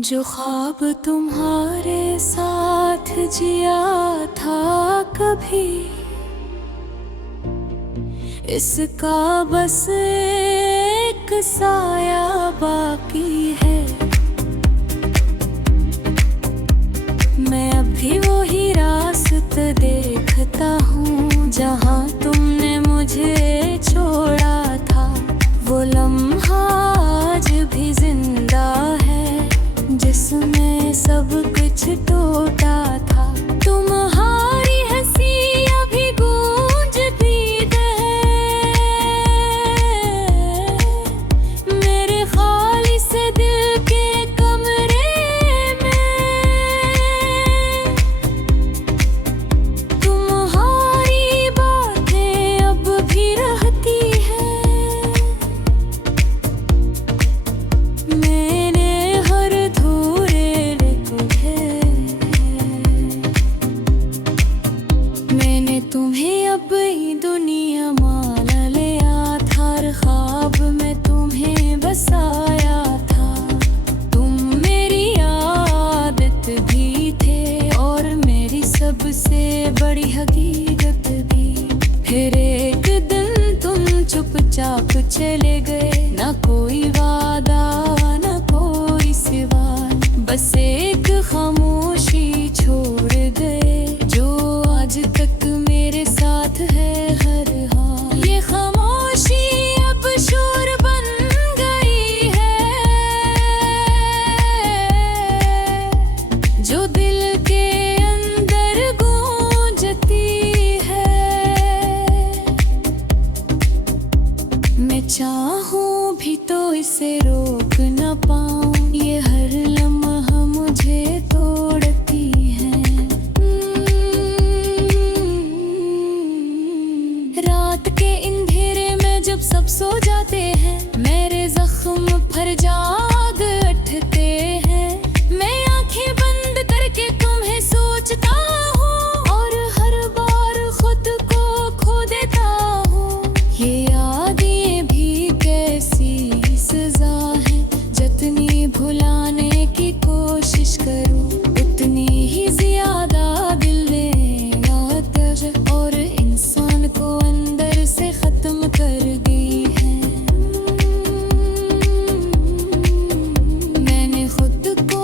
जो ख्वाब तुम्हारे साथ जिया था कभी, इसका बस एक साया बाकी है। मैं अभी वही रास्ता देखता हूँ जहाँ तुमने मुझे छोड़ा था। वो लम्हा आज भी जिंदा है जिसमें सब कुछ टूटा था। तुम्हारी हंसी अभी गूंजती है मेरे खाली से दिल के कमरे में। तुम्हारी बातें अब भी रहती हैं। तुम्हें अब ही दुनिया माला लिया था, ख्वाब में तुम्हें बसाया था। तुम मेरी आदत भी थे और मेरी सबसे बड़ी हकीकत भी। फिर एक दिन तुम चुपचाप चले गए, ना कोई वादा ना कोई सवाल, बस एक खामोशी छोड़ गए जो आज तक मेरे साथ है हर हाल। ये खामोशी अब शोर बन गई है जो दिल के अंदर गूंजती है। मैं चाहूं भी तो इसे रोक न पाऊं, ये हर लम्हा मुझे तोड़ती है। रात के अंधेरे में जब सब सो जाते हैं, मेरे जख्म पर जाग उठते हैं। मैं आंखें बंद करके तुम्हें सोचता हूँ और हर बार खुद को खो देता हूँ। ये यादें भी कैसी सजा है, जितनी भुलाने की कोशिश करूँ उतनी ही ज्यादा दिल में आतश और इंसान को अंदर से खत्म कर गई है। मैंने खुद को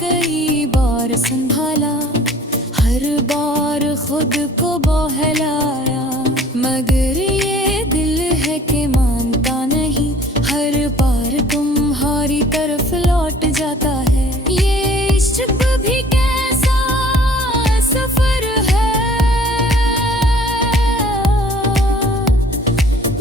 कई बार संभाला, हर बार खुद को बहलाया, मगर ये दिल है कि मानता नहीं, हर बार तुम्हारी तरफ लौट जाता है। ये इश्क भी कैसा सफर है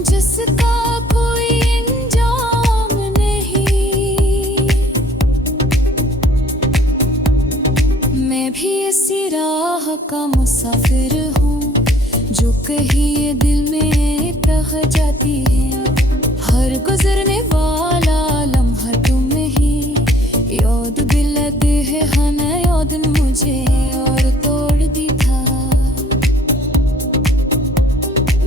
जिसका कोई अंजाम नहीं। मैं भी इसी राह का मुसाफिर हूँ जो कहीं ये दिल में रह जाती है। हर गुजरने वाला लम्हा तुम ही याद दिलाते है, हना याद मुझे और तोड़ दी था।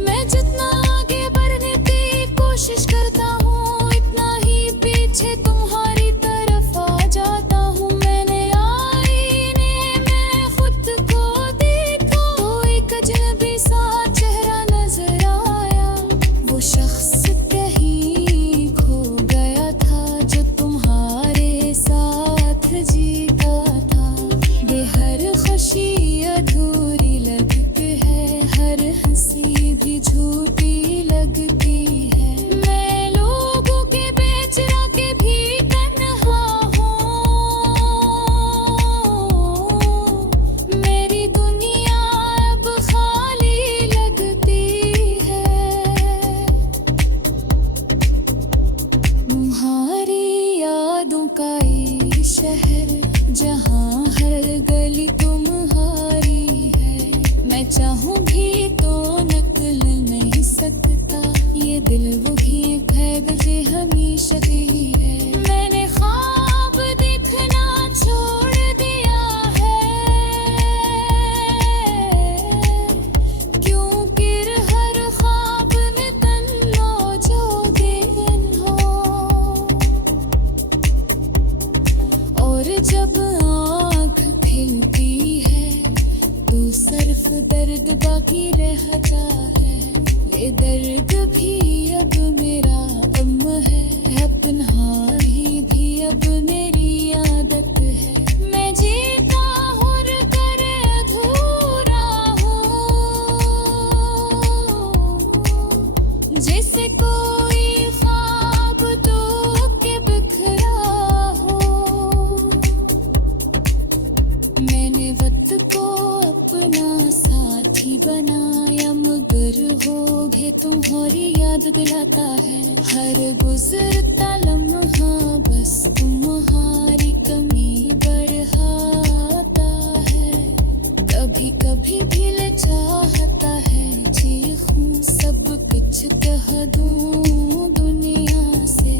मैं जितना आगे बढ़ने की कोशिश करता हूँ, इतना ही पीछे तुम्हारी तरफ आ जाता हूँ। मैंने आईने में खुद को देखा तो एक अजनबी सा चेहरा नजर आया। वो शख्स कहीं खो गया था जो तुम्हारे साथ जीता था। बेहर खुशी अधूरी लगती है, हर हंसी भी झूठी लगती है। मैं लोगों के बीच रह के भी तन्हा हूँ, मेरी दुनिया अब खाली लगती है। तुम्हारी यादों का ये शहर जहाँ हर गली तुम्हारी है, मैं चाहूँ भी तो नकल नहीं सकता। ये दिल वही है जे हमेशा ही है। मैंने ख्वाब देखना छोड़ दिया है क्योंकि हर ख्वाब में तन्नो जो दिन हो और बाकी रह जाए। ये दर्द भी अब मेरा गम है, तन्हाई भी अब मेरी आदत है। मैं जीता और करे अधूरा हूँ, जैसे कोई ख्वाब तो के बिखरा हो। मैंने वक्त को अपना साथी बनाया, मगर वो भी तुम्हारी याद दिलाता है। हर गुजरता लम्हा बस तुम्हारी कमी बढ़ाता है। कभी कभी दिल चाहता है चीखूं, सब कुछ कह दूं दुनिया से,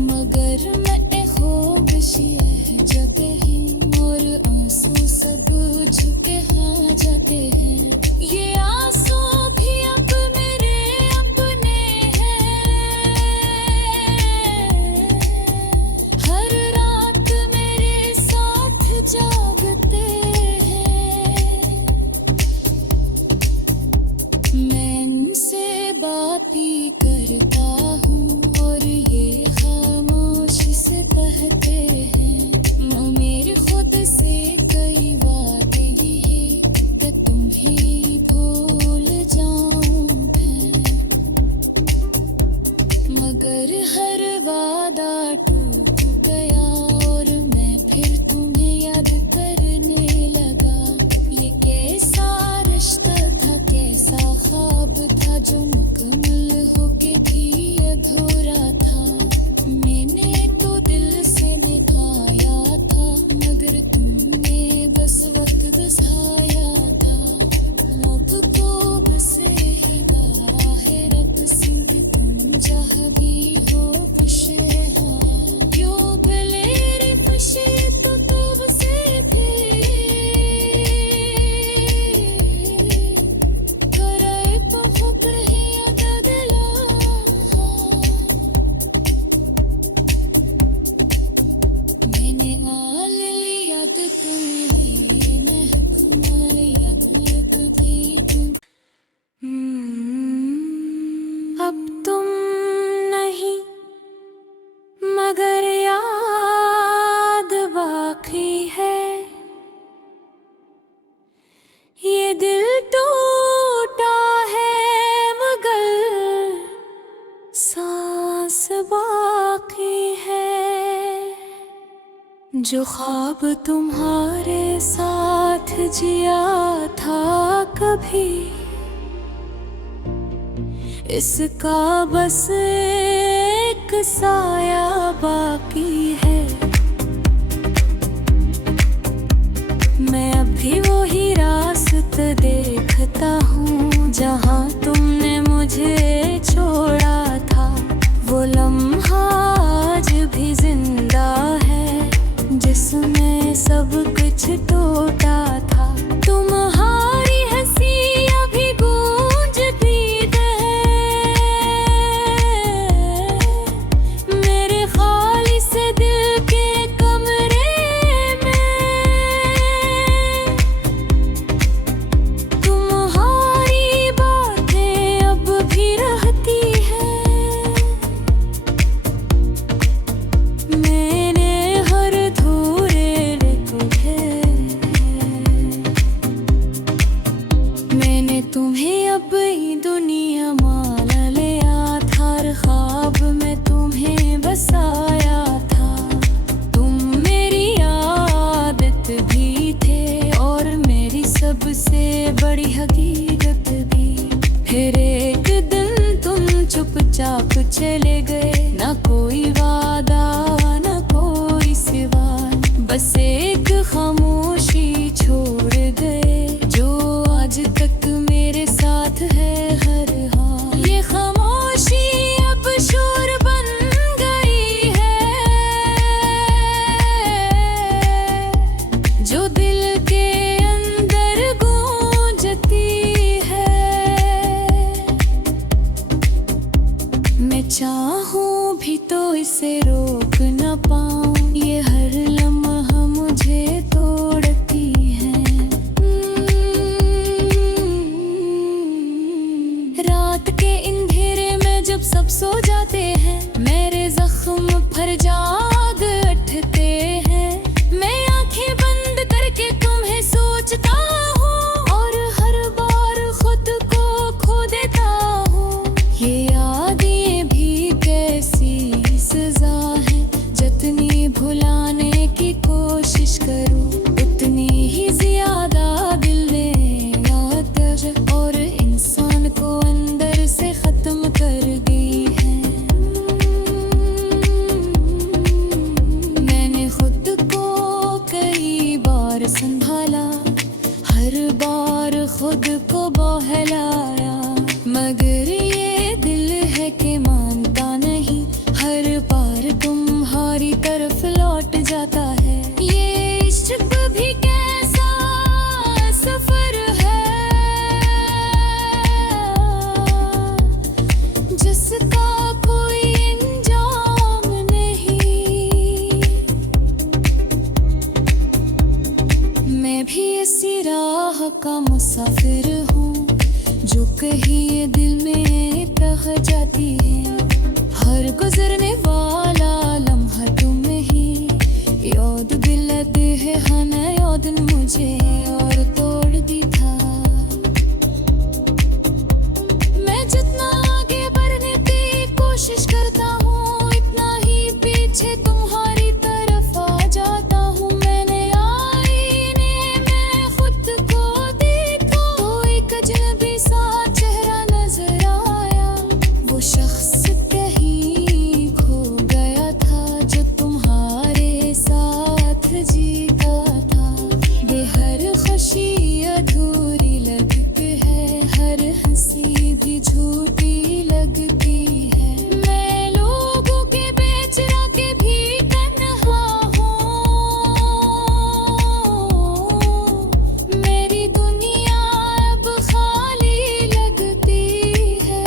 मगर मैं खामोशी रह जाते हैं और आंसू सब झुके हाँ जाते हैं। ये आंसू भी अब मेरे अपने हैं, हर रात मेरे साथ जागते हैं। मैं इनसे बातें करता हूँ और ये खामोशी से कहते हैं। मेरे खुद से कई वादे ये है कि तुम्हें भूल जाऊं मैं, मगर हर वादा टूट गया और मैं फिर तुम्हें याद करने लगा। ये कैसा रिश्ता था, कैसा ख्वाब था, जो मुकम्मल होके भी अधूरा था। मैंने तो दिल से निभाया था, मगर तुमने बस वक्त दसाया था। अब तो बस यही दुआ है रब से कि तुम जहाँ भी हो खुश रहो। क्यों भले रे फंसे तो तुमसे कराए बहुत रहे याद दिला। मैंने आल लिया तो तुम्हें मैं तुम्हारे याद तुझे तुम। अब तुम नहीं मगर याद बाकी है। ये दिल टूटा है मगर सांस बाकी है। जो ख्वाब तुम्हारे साथ जिया था कभी, इसका बस एक साया बाकी है। मैं अभी वही रास्ता देखता हूँ जहाँ तुमने मुझे छोड़ा था। वो लम्हा आज भी जिंदा है जिसमें सब कुछ टूटा था। तुम्हारी हंसी अभी गूंजती है मेरे खाली से दिल के कमरे में। तुम्हारी बातें अब भी रहती हैं। मैंने हर धूरे ले तुम्हें, मैंने तुम्हें अब ही दुनिया माला लिया था। हर ख्वाब में तुम्हें बसाया था। तुम मेरी आदत भी थे और मेरी सबसे बड़ी हकीकत भी। फिर एक दिन तुम चुपचाप चले गए, ना कोई वादा ना कोई सिवा, बस एक खामोशी छोड़ गए जो आज तक मेरे साथ है हर हाल। ये खामोशी अब शोर बन गई है जो दिल के अंदर गूंजती है। मैं चाहूं भी तो इसे रोक न पाऊं, ये हर लम्हा मुझे तोड़ती है। रात के अंधेरे में जब सब सो जाते हैं, मेरे जख्म पर जाग उठते हैं। मैं आंखें बंद करके तुम्हें सोचता हूँ और हर बार खुद को खो देता हूँ। ये यादें भी कैसी सजा है, जितनी भुलाने की कोशिश करूँ उतनी ही ज्यादा दिल में आतश और इंसान को अंदर से खत्म कर गई है। मैंने खुद को कई बार संभाला, हर बार खुद को बहलाया, मगर ये दिल है कि मानता नहीं, हर बार तुम्हारी तरफ लौट जाता है। ये इश्क भी कैसा सफर है, जिसका कोई अंजाम नहीं। मैं भी इसी राह का मुसाफिर हूँ, जो कहीं ये दिल में रह जाती है। हर गुजरने वाला लम्हा तुम्हें ही याद दिलाते है। हाँ ना याद मुझे और तोड़ दी था। मैं जितना आगे बढ़ने की कोशिश करता हूँ, इतना ही पीछे तुम्हारी तरफ आ जाता हूँ। मैंने आईने में खुद को देखा तो एक अजनबी सा चेहरा नजर आया। वो शख्स कहीं खो गया था, जो तुम्हारे साथ जीता था। बेहर खुशी अधूरी लगती है, हर हंसी भी झूठी लगती है। मैं लोगों के बीच रह के भी तन्हा हूँ, मेरी दुनिया अब खाली लगती है।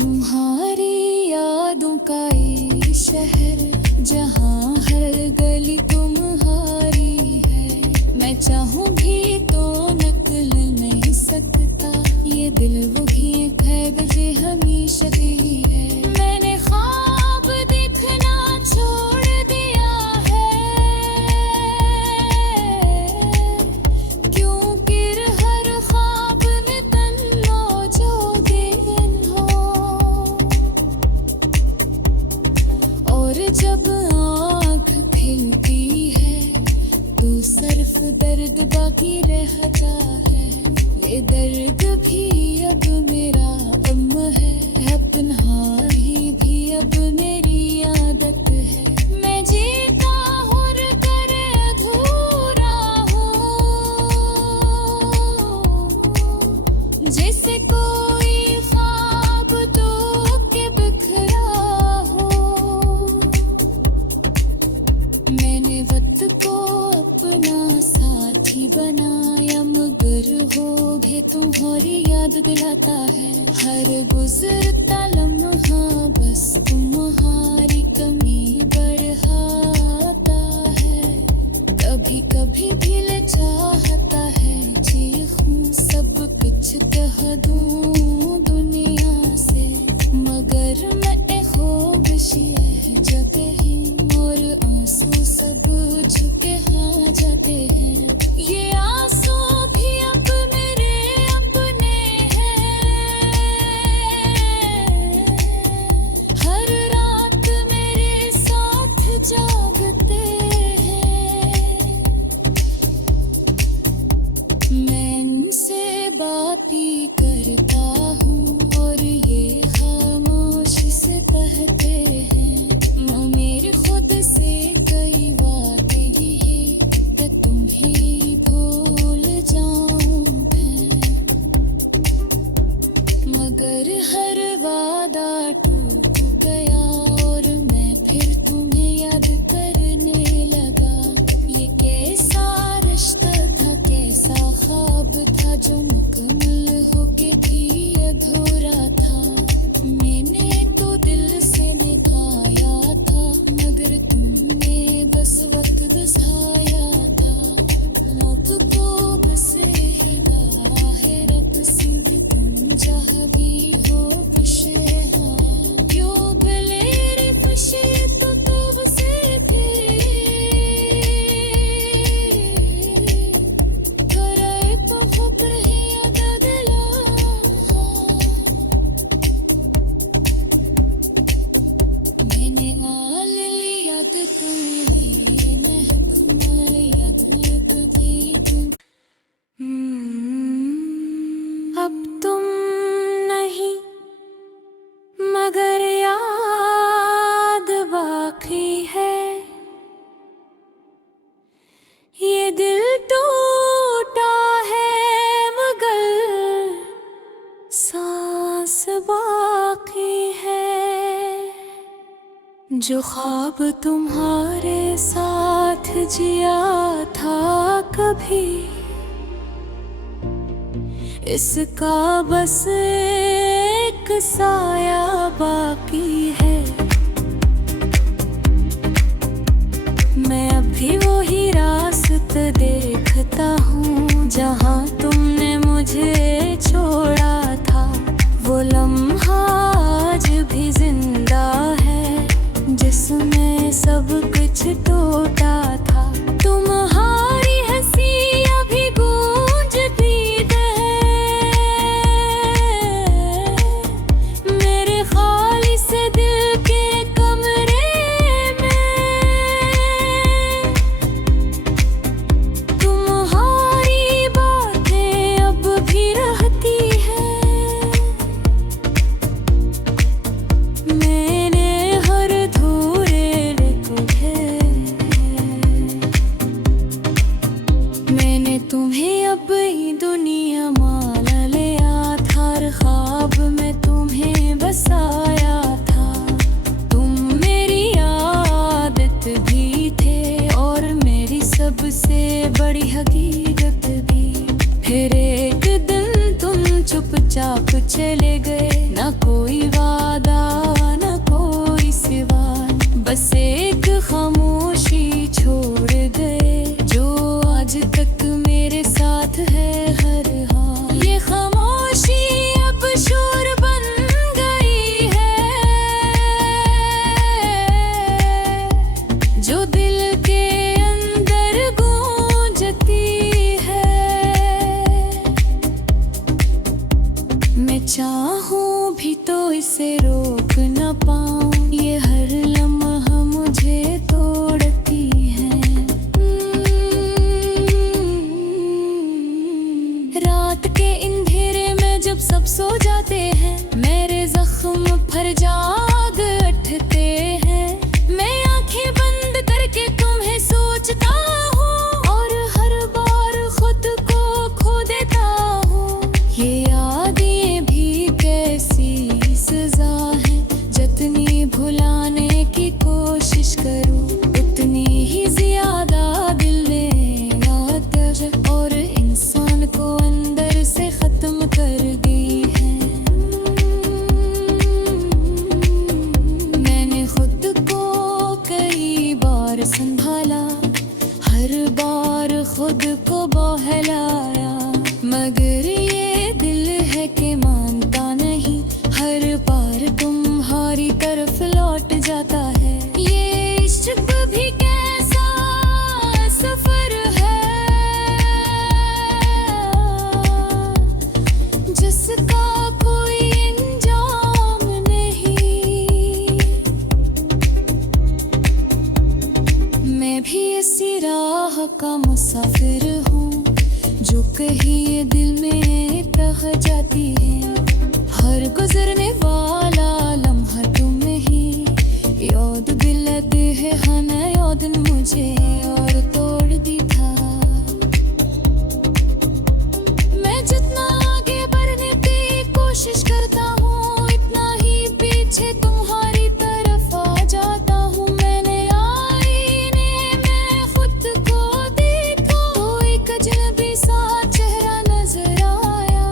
तुम्हारी यादों का ये शहर, जहाँ हर गली तुम्हारी है। मैं चाहूँ भी तो नकल नहीं सकता, ये दिल वही एक है बजे हमेशा ही है। मैंने ख्वाब देखना छोड़ दिया है, क्योंकि हर ख्वाब में तन्नो जो दिन हो। और जब आँख खिलती है तो सिर्फ दर्द बाकी रहता है। ये दर्द भी अब मेरा गम है, अपना भी अब मेरी आदत है। मैं जीता हूँ कर अधूरा हूँ, जैसे कोई ख्वाब तो के बिखरा हो। मैंने वक्त को अपना साथी बनाया, मगर हो भी तुम्हारी याद दिलाता है। हर गुजरता लम्हा बस तुम्हारी कमी बढ़ाता है। कभी कभी दिल चाहता है चीखूं, सब कुछ कह दूं दुनिया से, मगर मैं ख्वाबिशी रह जाते हैं और आंसू सब झुके हाँ जाते हैं। ये आंसू भी अब मेरे अपने हैं, हर रात मेरे साथ जागते हैं। मैं इनसे बात ही करता हूँ और ये खामोशी से कहते हैं। मेरे खुद से कई वादे ही है कि तुम्हें भूल जाऊं मैं, मगर हर वादा टूट गया और मैं फिर तुम्हें याद करने लगा। ये कैसा रिश्ता था, कैसा ख्वाब था, जो मुकम्मल होके भी अधूरा था। मैंने तो दिल से निभाया था, मगर तुमने बस वक्त गुजाया था। अब तो बस हिदायत लगी हो खुशे हाँ क्यों भले रे खुशे तो तब से थे कराए बहुत रहे याद दिला मैंने आल लिया तो तुम्हें महक माल याद भी अब तुम नहीं मगर याद बाकी है ये दिल टूटा है मगर सांस बाकी है जो ख्वाब तुम्हारे साथ जिया था कभी इसका बस एक साया बाकी है मैं अभी वही रास्ता देखता हूँ जहाँ तुमने मुझे छोड़ा था वो लम्हा आज भी जिंदा है जिसमें सब कुछ टूटा था तुम्हारी हंसी अभी गूंजती तुम्हें अब ये दुनिया माला लिया था ख्वाब में तुम्हें बसाया था तुम मेरी आदत भी थे और मेरी सबसे बड़ी हकीकत भी फिर एक दिन तुम चुपचाप चले गए ना कोई वादा ना कोई सिवा बस एक खामोशी छोड़ गए जो आज तक मेरे साथ है हर हाल ये खामोशी अब शोर बन गई है जो दिल के अंदर गूंजती है मैं चाहूं भी तो इसे रोक न पाऊं ये हर लम्हा मुझे तोड़ती है रात के अंधेरे में जब सब सो जाते हैं मेरे जख्म पर जाग उठते हैं मैं आंखें बंद करके तुम्हें सोचता हूँ और हर बार खुद को खो देता हूँ ये यादें भी कैसी सजा है जितनी भुलाने की कोशिश करूँ उतनी ही ज्यादा दिल में आतिश और इंसान को अंदर से खत्म कर दी है मैंने खुद को कई बार संभाला हर बार खुद को बहलाया मगर ये दिल है कि मानता नहीं हर बार तुम्हारी तरफ लौट जाता है ये इश्क भी कैसा सफर है जिसका कोई अंजाम नहीं मैं भी इसी राह का मुसाफिर हूँ जो कहीं ये दिल में रह जाती है हर गुजरने वाला लम्हा तुम्हें ही याद दिलाते है हन याद मुझे और तोड़ दी था मैं जितना आगे बढ़ने की कोशिश करता हूँ इतना ही पीछे तुम्हारी तरफ आ जाता हूँ मैंने आईने में खुद को देखा तो एक अजनबी सा चेहरा नजर आया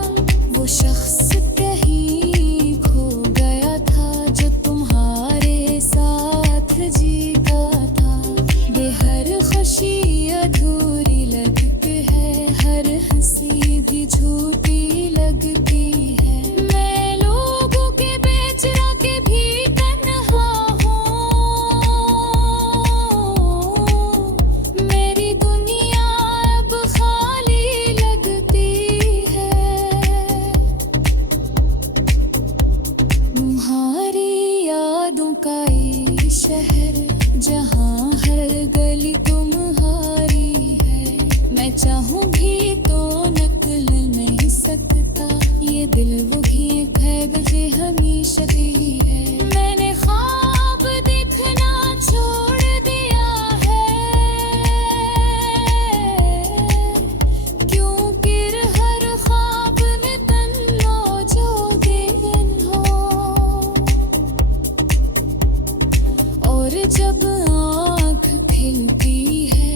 वो शख्स कहीं खो गया था जो तुम्हारे साथ जीता था बेहर खुशी ये दिल वो भी एक है गजे हमेशा ही है। मैंने ख्वाब देखना छोड़ दिया है, क्योंकि हर ख्वाब में तन्नो जो दिन हो। और जब आँख खिलती है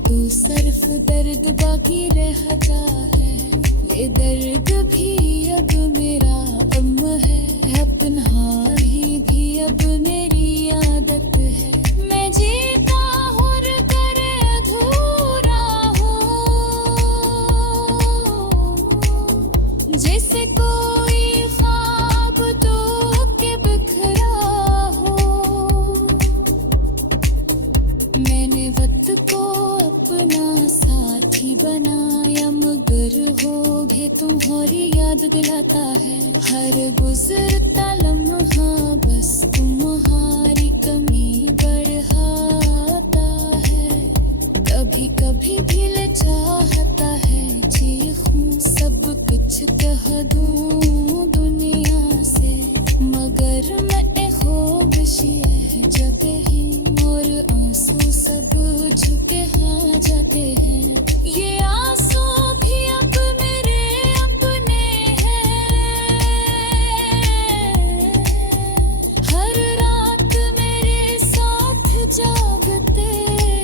तो सिर्फ दर्द बाकी रहता है। ये दर्द भी अब मेरा गम है, अब तन्हाई भी अब मेरी आदत है। मैं जीता और करे अधूरा हूँ, जैसे कोई ख्वाब तो के बिखरा हो। मैंने वक्त को अपना साथी बनाया, मगर हो भी तुम्हारी याद दिलाता है। हर गुजरता लम्हा बस तुम्हारी कमी बढ़ाता है। कभी कभी दिल चाहता है चीखूं, सब कुछ कह दूं दुनिया से, मगर मैं ख्वाहिश जाते हैं और आंसू सब झुके हाँ जाते हैं। ये आंसू भी अब मेरे अपने हैं, हर रात मेरे साथ जागते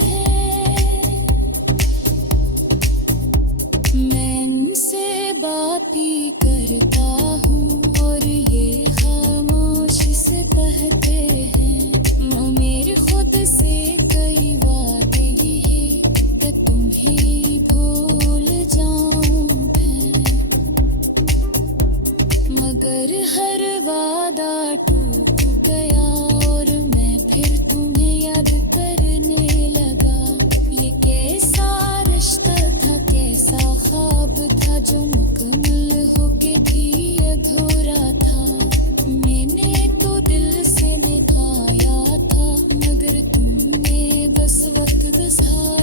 हैं। मैं इनसे बातें करता हूँ और ये खामोशी से कहते हैं। मेरे खुद से कई वादे हैं कि तुम्हें भूल जाऊं मैं, मगर हर वादा टूट गया और मैं फिर तुम्हें याद करने लगा। ये कैसा रिश्ता था, कैसा ख्वाब था जो मुकम्मल होके भी अधूरा था। मैंने तो दिल से निभाया था, मगर तुमने बस वक्त गुजारा।